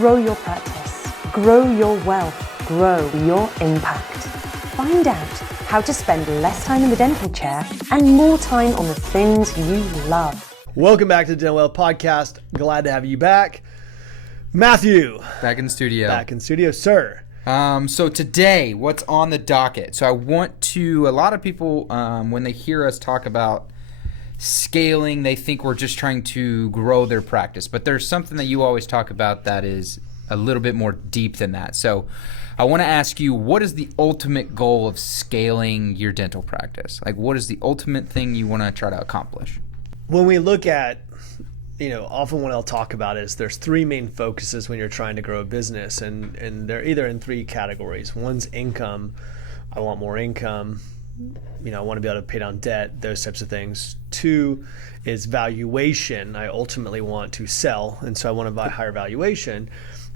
Grow your practice, grow your wealth, grow your impact. Find out how to spend less time in the dental chair and more time on the things you love. Welcome back to the Dental Wealth Podcast. Glad to have you back. Matthew. Back in the studio. Back in the studio, sir. So today, what's on the docket? So a lot of people, when they hear us talk about scaling, they think we're just trying to grow their practice. But there's something that you always talk about that is a little bit more deep than that. So I want to ask you, what is the ultimate goal of scaling your dental practice? Like, what is the ultimate thing you want to try to accomplish? When we look at, often what I'll talk about is there's three main focuses when you're trying to grow a business, and they're either in three categories. One's income. I want more income. I want to be able to pay down debt, those types of things. Two is valuation. I ultimately want to sell, and so I want to buy higher valuation.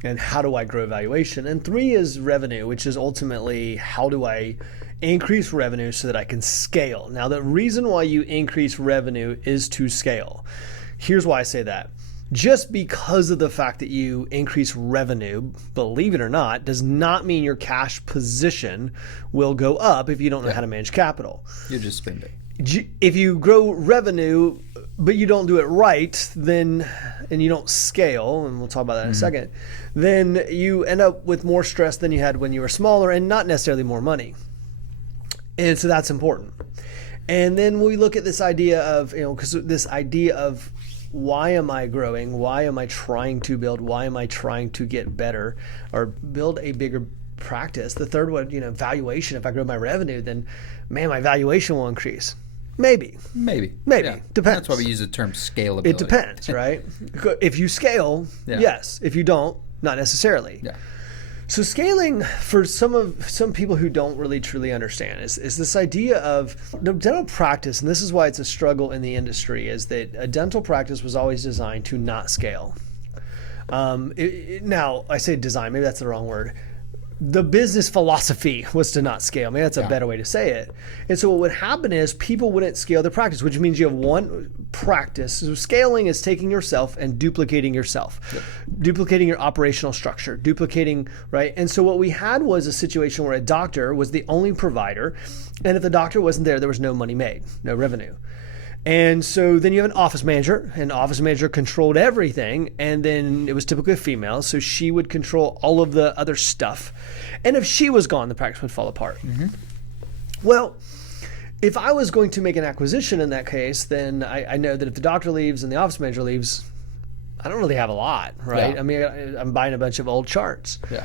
And how do I grow valuation? And three is revenue, which is ultimately how do I increase revenue so that I can scale. Now, the reason why you increase revenue is to scale. Here's why I say that. Just because of the fact that you increase revenue, believe it or not, does not mean your cash position will go up if you don't know how to manage capital. You just spend it. If you grow revenue, but you don't do it right, and you don't scale, and we'll talk about that in a second, then you end up with more stress than you had when you were smaller and not necessarily more money. And so that's important. And then we look at this idea of, why am I growing? Why am I trying to build? Why am I trying to get better or build a bigger practice? The third one, valuation. If I grow my revenue, then my valuation will increase. Maybe. Yeah. Depends. That's why we use the term scalability. It depends, right? If you scale, yes. If you don't, not necessarily. Yeah. So scaling, for some people who don't really truly understand, is this idea of the dental practice, and this is why it's a struggle in the industry, is that a dental practice was always designed to not scale. Now, I say design, maybe that's the wrong word. The business philosophy was to not scale. Maybe that's a better way to say it. And so what would happen is people wouldn't scale their practice, which means you have one practice. So scaling is taking yourself and duplicating yourself, duplicating your operational structure, duplicating, right? And so what we had was a situation where a doctor was the only provider. And if the doctor wasn't there, there was no money made, no revenue. And so then you have an office manager, and the office manager controlled everything, and then it was typically a female, so she would control all of the other stuff. And if she was gone, the practice would fall apart. Mm-hmm. Well, if I was going to make an acquisition in that case, then I know that if the doctor leaves and the office manager leaves, I don't really have a lot, right? Yeah. I mean, I'm buying a bunch of old charts. Yeah.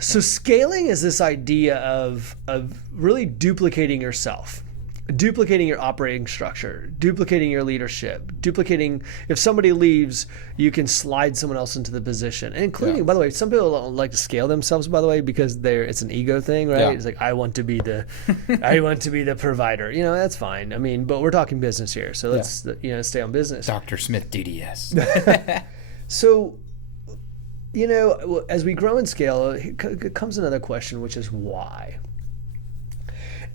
So scaling is this idea of really duplicating yourself. Duplicating your operating structure, duplicating your leadership, duplicating, if somebody leaves, you can slide someone else into the position. And including, by the way, some people don't like to scale themselves, by the way, because it's an ego thing, right? Yeah. It's like, I want to be the provider. That's fine. I mean, but we're talking business here. So let's, stay on business. Dr. Smith DDS. So, as we grow and scale, it comes another question, which is why?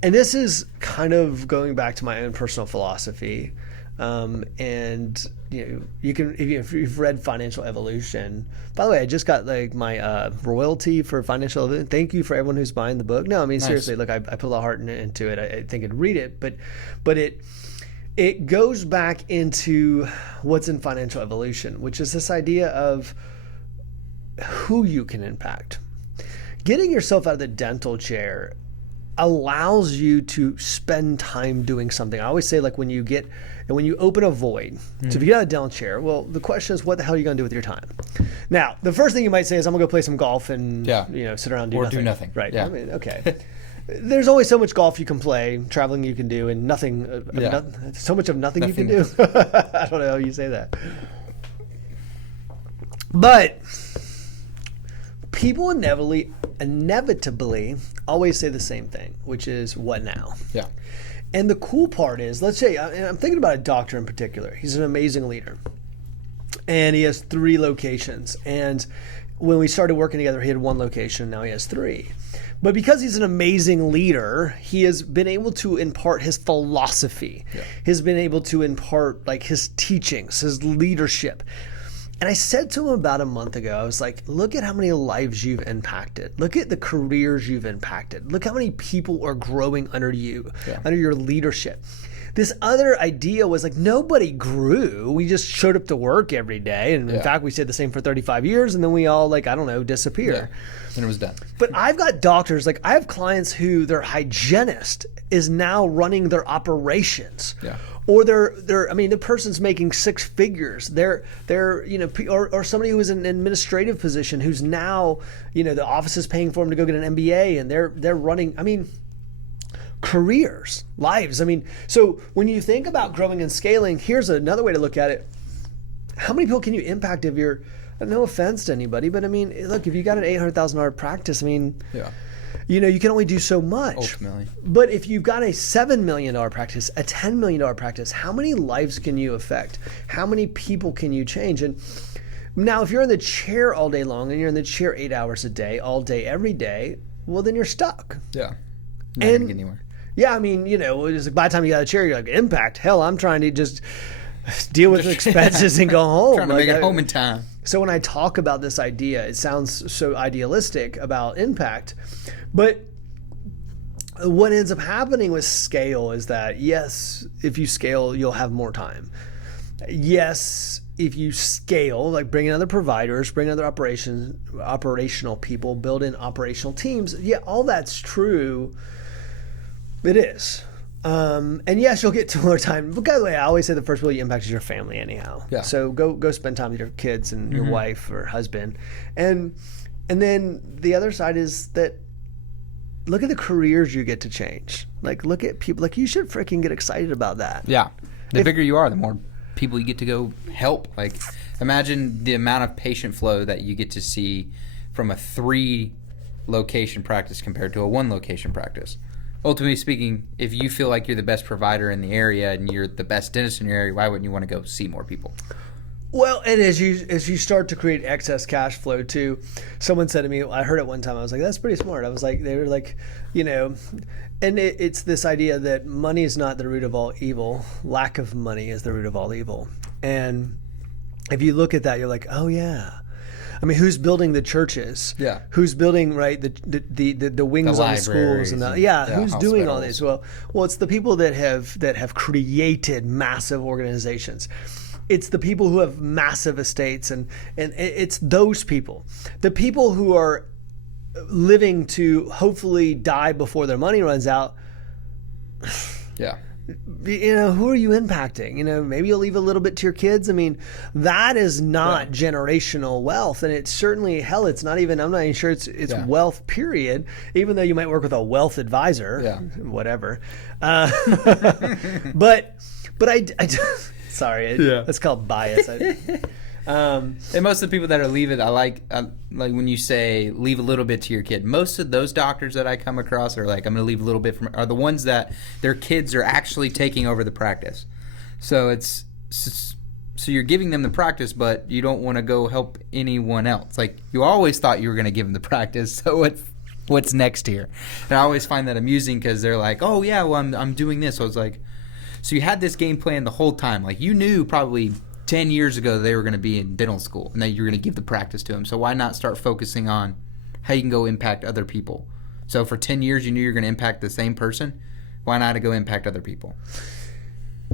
And this is kind of going back to my own personal philosophy. And you can, if you've read Financial Evolution, by the way, I just got my royalty for Financial Evolution. Thank you for everyone who's buying the book. No, I mean, nice. Seriously, look, I put a lot of heart into it. I think I'd read it, but it goes back into what's in Financial Evolution, which is this idea of who you can impact. Getting yourself out of the dental chair allows you to spend time doing something. I always say, when you open a void, so if you get out of the dental chair, well, the question is, what the hell are you going to do with your time? Now, the first thing you might say is, I'm going to go play some golf and sit around and do nothing. Right. Yeah. I mean, okay. There's only so much golf you can play, traveling you can do, and nothing, so much of nothing you can do. I don't know how you say that. But people inevitably always say the same thing, which is, what now? Yeah. And the cool part is, let's say, and I'm thinking about a doctor in particular. He's an amazing leader. And he has 3 locations. And when we started working together, he had 1 location. Now he has 3. But because he's an amazing leader, he has been able to impart his philosophy. Yeah. He's been able to impart his teachings, his leadership. And I said to him about a month ago, I was like, look at how many lives you've impacted. Look at the careers you've impacted. Look how many people are growing under you, under your leadership. This other idea was like, nobody grew. We just showed up to work every day. And in fact, we stayed the same for 35 years. And then we all, like, I don't know, disappear. Yeah. And it was done. But I've got doctors, like I have clients who their hygienist is now running their operations. Yeah. Or the person's making six figures. They're or somebody who is in an administrative position who's now, the office is paying for them to go get an MBA, and they're running, careers, lives. So when you think about growing and scaling, here's another way to look at it. How many people can you impact if you're, no offense to anybody, but look, if you got an $800,000 practice, you can only do so much. Ultimately. But if you've got a $7 million practice, a $10 million practice, how many lives can you affect? How many people can you change? And now if you're in the chair all day long and you're in the chair 8 hours a day, all day, every day, well, then you're stuck. Yeah. Not going to get anywhere. Yeah, it's like by the time you got a chair, you're like, impact. Hell, I'm trying to just deal with expenses and go home. Trying to make it home in time. So when I talk about this idea, it sounds so idealistic about impact. But what ends up happening with scale is that, yes, if you scale, you'll have more time. Yes, if you scale, like bring in other providers, bring in other operational people, build in operational teams. Yeah, all that's true. It is. And yes, you'll get to more time. But by the way, I always say the first people you impact is your family anyhow. Yeah. So go spend time with your kids and your wife or husband. And then the other side is that look at the careers you get to change. Like look at people, like you should freaking get excited about that. Yeah. The bigger you are, the more people you get to go help. Like imagine the amount of patient flow that you get to see from a 3 location practice compared to a 1 location practice. Ultimately speaking, if you feel like you're the best provider in the area and you're the best dentist in your area, why wouldn't you want to go see more people? Well, and as you start to create excess cash flow too, someone said to me, I heard it one time, I was like, that's pretty smart. I was like, they were like, and it's this idea that money is not the root of all evil. Lack of money is the root of all evil. And if you look at that, you're like, oh yeah. Who's building the churches? Yeah. Who's building the wings on the schools and who's doing all this? Well, it's the people that have created massive organizations. It's the people who have massive estates, and it's those people. The people who are living to hopefully die before their money runs out. Yeah. Who are you impacting? Maybe you'll leave a little bit to your kids. That is not generational wealth. And it's certainly, hell, it's not even, I'm not even sure it's wealth, period. Even though you might work with a wealth advisor, whatever. But I sorry, that's called bias. And most of the people that are leave it, I like when you say leave a little bit to your kid. Most of those doctors that I come across are like, I'm going to leave a little bit are the ones that their kids are actually taking over the practice. So so you're giving them the practice, but you don't want to go help anyone else. Like you always thought you were going to give them the practice. So what's next here? And I always find that amusing because they're like, oh yeah, well I'm doing this. So it's like, so you had this game plan the whole time. Like you knew probably 10 years ago they were going to be in dental school and that you're going to give the practice to them. So why not start focusing on how you can go impact other people? So for 10 years you knew you're going to impact the same person. Why not go impact other people?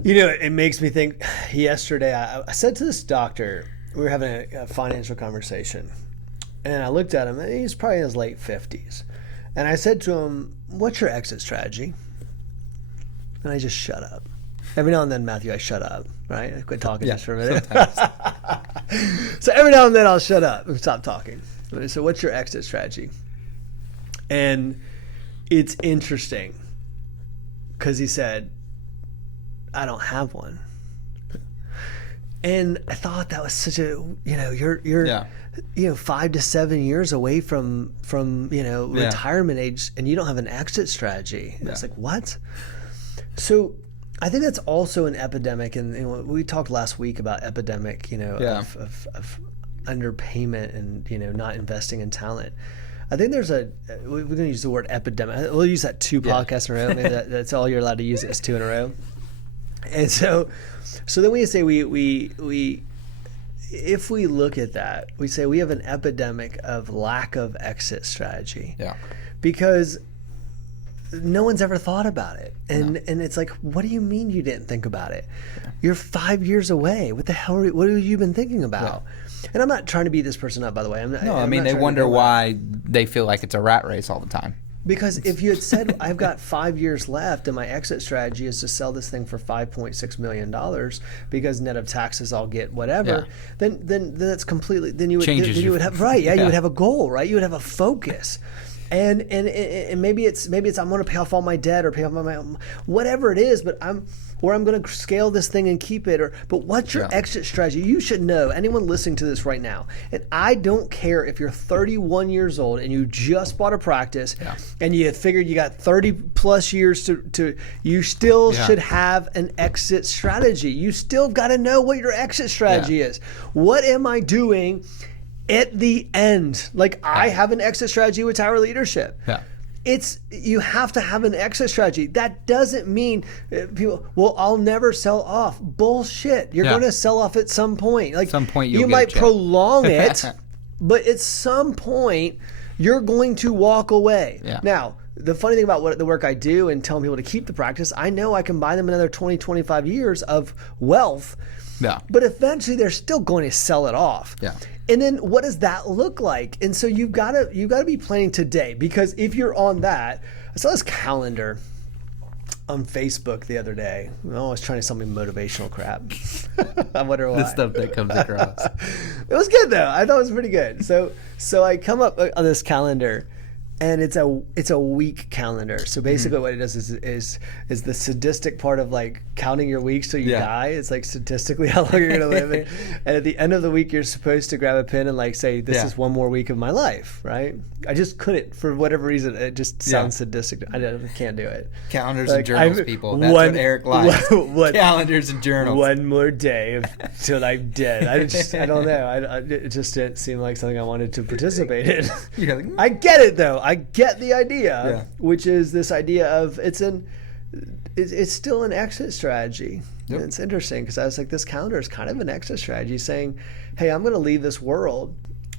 It makes me think, yesterday I said to this doctor, we were having a financial conversation, and I looked at him, and he's probably in his late 50s. And I said to him, what's your exit strategy? And I just shut up. Every now and then, Matthew, I shut up, right? I quit talking just for a minute. So every now and then I'll shut up and stop talking. So what's your exit strategy? And it's interesting because he said, I don't have one. And I thought that was such a, you're 5 to 7 years away from retirement age, and you don't have an exit strategy. And it's like, what? So I think that's also an epidemic, and we talked last week about epidemic, of underpayment and not investing in talent. I think there's we're going to use the word epidemic. We'll use that 2 podcasts in a row. Maybe that's all you're allowed to use is 2 in a row. And so then we say we if we look at that, we say we have an epidemic of lack of exit strategy. Yeah. Because no one's ever thought about it. And it's like, what do you mean you didn't think about it? Yeah. You're 5 years away. What the hell what have you been thinking about? Yeah. And I'm not trying to beat this person up, by the way. They wonder why they feel like it's a rat race all the time. Because if you had said, I've got 5 years left and my exit strategy is to sell this thing for $5.6 million because net of taxes I'll get whatever, then that's completely, then you would have you would have a goal, right? You would have a focus. And maybe it's I'm going to pay off all my debt or pay off my whatever it is, but I'm going to scale this thing and keep it. But what's your exit strategy? You should know. Anyone listening to this right now, and I don't care if you're 31 years old and you just bought a practice and you figured you got 30 plus years to you still should have an exit strategy. You still got to know what your exit strategy is. What am I doing at the end? Like, I have an exit strategy with Tower Leadership. Yeah. You have to have an exit strategy. That doesn't mean people, well, I'll never sell off. Bullshit. You're going to sell off at some point. Like, some point you might prolong it, but at some point you're going to walk away. Yeah. Now, the funny thing about the work I do and telling people to keep the practice, I know I can buy them another 20, 25 years of wealth. Yeah. But eventually they're still going to sell it off. Yeah. And then what does that look like? And so you've got to be planning today, because if you're on that, I saw this calendar on Facebook the other day. I was trying to sell me motivational crap. I wonder why. The stuff that comes across. It was good though. I thought it was pretty good. So I come up on this calendar, and it's a week calendar. So basically what it does is the sadistic part of like counting your weeks till you die. It's like statistically how long you're going to live. And at the end of the week, you're supposed to grab a pen and like say, this is one more week of my life, right? I just couldn't, for whatever reason. It just sounds sadistic. I can't do it. Calendars and journals, people. That's what Eric likes. Calendars and journals. One more day till I'm dead. I don't know. It just didn't seem like something I wanted to participate in. Like, I get it though. I get the idea, which is this idea of it's still an exit strategy. Yep. And it's interesting because I was like, this calendar is kind of an exit strategy saying, hey, I'm going to leave this world.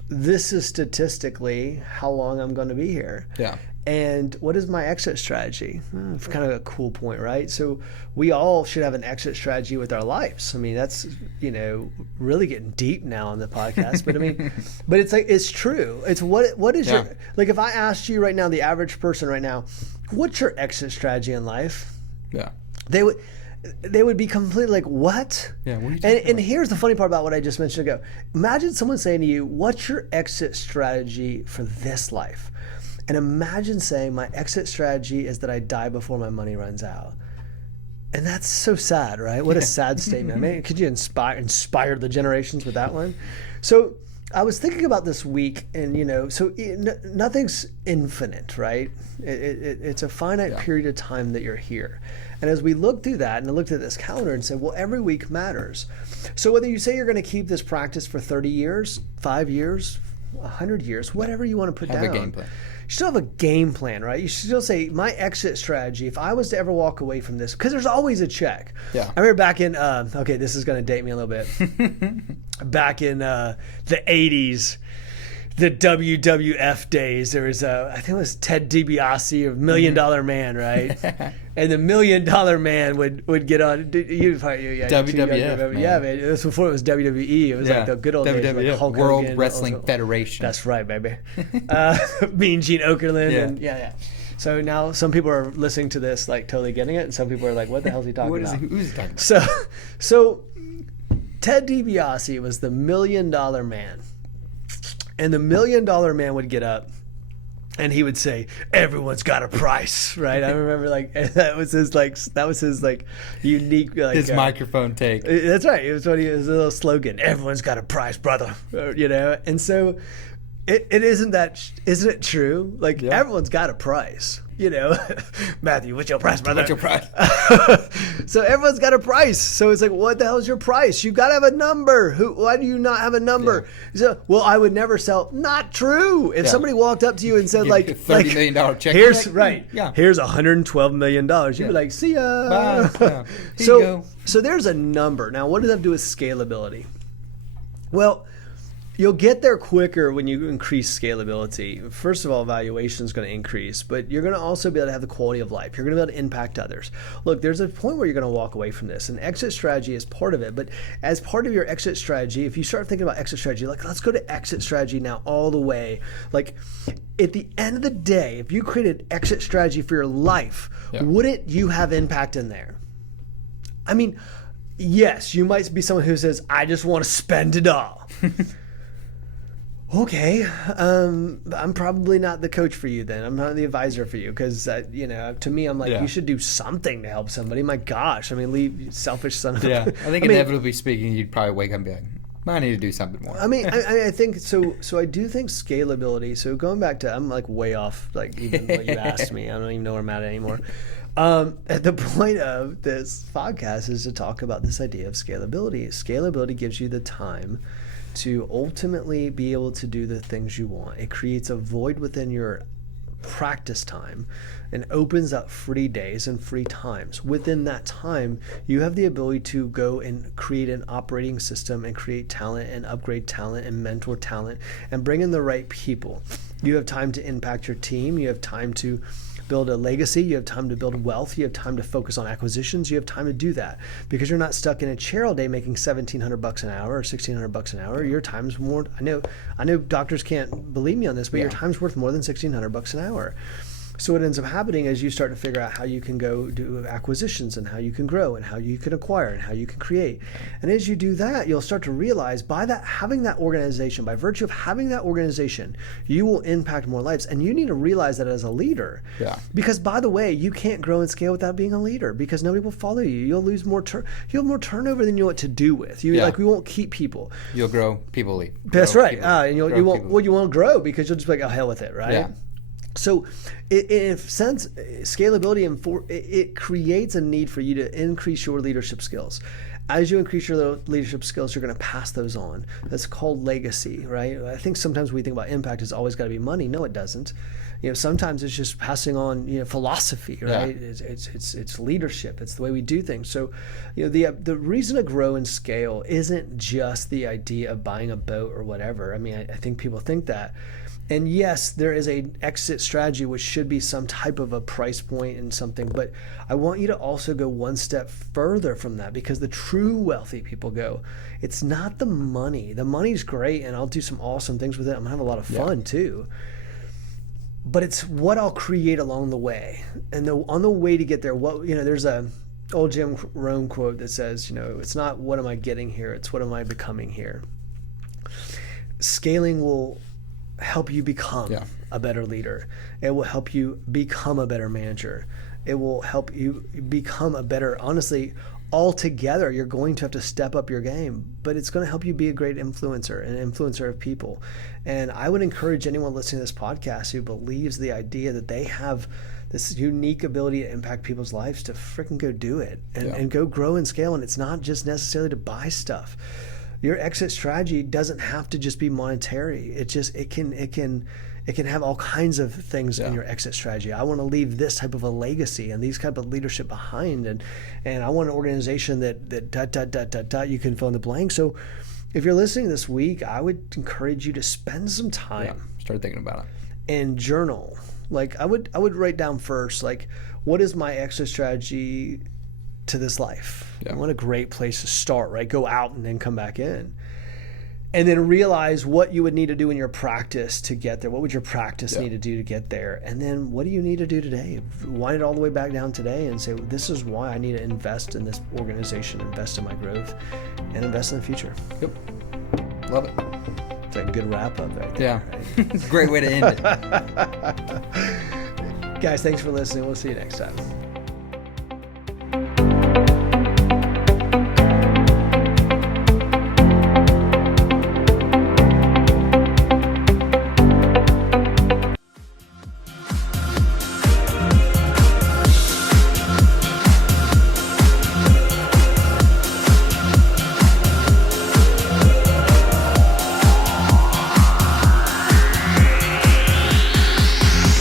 This is statistically how long I'm going to be here. Yeah. And what is my exit strategy? It's kind of a cool point, right? So we all should have an exit strategy with our lives. I mean, that's, really getting deep now on the podcast. But I mean, but it's like, it's true. It's what is your, like if I asked you right now, the average person right now, what's your exit strategy in life? Yeah. They would be completely like, what? Yeah. What are you talking about? And here's the funny part about what I just mentioned ago. Imagine someone saying to you, what's your exit strategy for this life? And imagine saying, my exit strategy is that I die before my money runs out. And that's so sad, right? What a sad statement. I mean, could you inspire the generations with that one? So I was thinking about this week, and nothing's infinite, right? It's a finite period of time that you're here. And as we looked through that, and I looked at this calendar and said, well, every week matters. So whether you say you're going to keep this practice for 30 years, 5 years, 100 years, whatever you want to put down. Have a game plan. You still have a game plan, right? You should still say, my exit strategy, if I was to ever walk away from this, because there's always a check. Yeah. I remember back in, this is going to date me a little bit. Back in the 80s, the WWF days, there was I think it was Ted DiBiase, $1 Million Man, right? And the $1 Million Man would get on. WWF. Yeah, man. It was before it was WWE. It was like the good old days, like Hulk World Hogan, Wrestling Federation. That's right, baby. Mean Gene Okerlund. And So now some people are listening to this like totally getting it, and some people are like, what the hell is he talking about? Who's he talking about? So Ted DiBiase was the $1 Million Man. And the $1 Million Man would get up and he would say, everyone's got a price, right? I remember that was his unique his microphone take. That's right. It was a little slogan. Everyone's got a price, brother. And so it isn't it true? Like everyone's got a price. Matthew, what's your price, brother? What's your price? So everyone's got a price. So it's like, what the hell is your price? You got to have a number. Why do you not have a number? Yeah. So, well, I would never sell. Not true. If somebody walked up to you and said, like, $30 million check. Here's $112 million. You'd be like, see ya. Bye. Yeah. So there's a number. Now, what does that have to do with scalability? Well, you'll get there quicker when you increase scalability. First of all, valuation is going to increase, but you're going to also be able to have the quality of life. You're going to be able to impact others. Look, there's a point where you're going to walk away from this, and exit strategy is part of it. But as part of your exit strategy, if you start thinking about exit strategy, like let's go to exit strategy now all the way. Like at the end of the day, if you created exit strategy for your life, wouldn't you have impact in there? I mean, yes, you might be someone who says, I just want to spend it all. Okay, I'm probably not the coach for you then. I'm not the advisor for you because, to me, I'm like, you should do something to help somebody. My gosh, I mean, leave selfish son of a... Yeah, I think inevitably speaking, you'd probably wake up and be like, I need to do something more. I mean, I think, so I do think scalability, so going back to, I'm like way off, like even what you asked me. I don't even know where I'm at anymore. At the point of this podcast is to talk about this idea of scalability. Scalability gives you the time to ultimately be able to do the things you want. It creates a void within your practice time and opens up free days and free times. Within that time, you have the ability to go and create an operating system and create talent and upgrade talent and mentor talent and bring in the right people. You have time to impact your team. You have time to build a legacy. You have time to build wealth. You have time to focus on acquisitions. You have time to do that because you're not stuck in a chair all day making $1,700 an hour or $1,600 an hour. Your time's more. I know doctors can't believe me on this, but your time's worth more than $1,600 an hour. So what ends up happening is you start to figure out how you can go do acquisitions and how you can grow and how you can acquire and how you can create. And as you do that, you'll start to realize by that having that organization, by virtue of having that organization, you will impact more lives. And you need to realize that as a leader. Yeah. Because by the way, you can't grow and scale without being a leader because nobody will follow you. You'll lose more you'll have more turnover than you know what to do with. We won't keep people. You'll grow, people leave. That's right. And you won't grow because you'll just be like, oh, hell with it, right? Yeah. So, in a sense, scalability it creates a need for you to increase your leadership skills. As you increase your leadership skills, you're going to pass those on. That's called legacy, right? I think sometimes we think about impact as always got to be money. No, it doesn't. Sometimes it's just passing on, philosophy, right? Yeah. It's leadership. It's the way we do things. So, the reason to grow and scale isn't just the idea of buying a boat or whatever. I mean, I think people think that. And yes, there is a exit strategy, which should be some type of a price point and something. But I want you to also go one step further from that because the true wealthy people go, it's not the money. The money's great, and I'll do some awesome things with it. I'm going to have a lot of fun too. But it's what I'll create along the way. And on the way to get there, there's a old Jim Rohn quote that says, it's not what am I getting here, it's what am I becoming here. Scaling will help you become a better leader. It will help you become a better manager. It will help you become a better, honestly, altogether, you're going to have to step up your game, but it's going to help you be a great influencer, an influencer of people. And I would encourage anyone listening to this podcast who believes the idea that they have this unique ability to impact people's lives to freaking go do it and go grow and scale. And it's not just necessarily to buy stuff. Your exit strategy doesn't have to just be monetary. It can have all kinds of things in your exit strategy. I want to leave this type of a legacy and these type of leadership behind, and I want an organization that you can fill in the blank. So if you're listening this week, I would encourage you to spend some time. Start thinking about it. And journal. Like I would write down first, like, what is my exit strategy to this life? What a great place to start, right? Go out and then come back in. And then realize what you would need to do in your practice to get there. What would your practice need to do to get there? And then what do you need to do today? Wind it all the way back down today and say, this is why I need to invest in this organization, invest in my growth, and invest in the future. Yep. Love it. It's a good wrap up right there. Yeah. Right? Great way to end it. Guys, thanks for listening. We'll see you next time.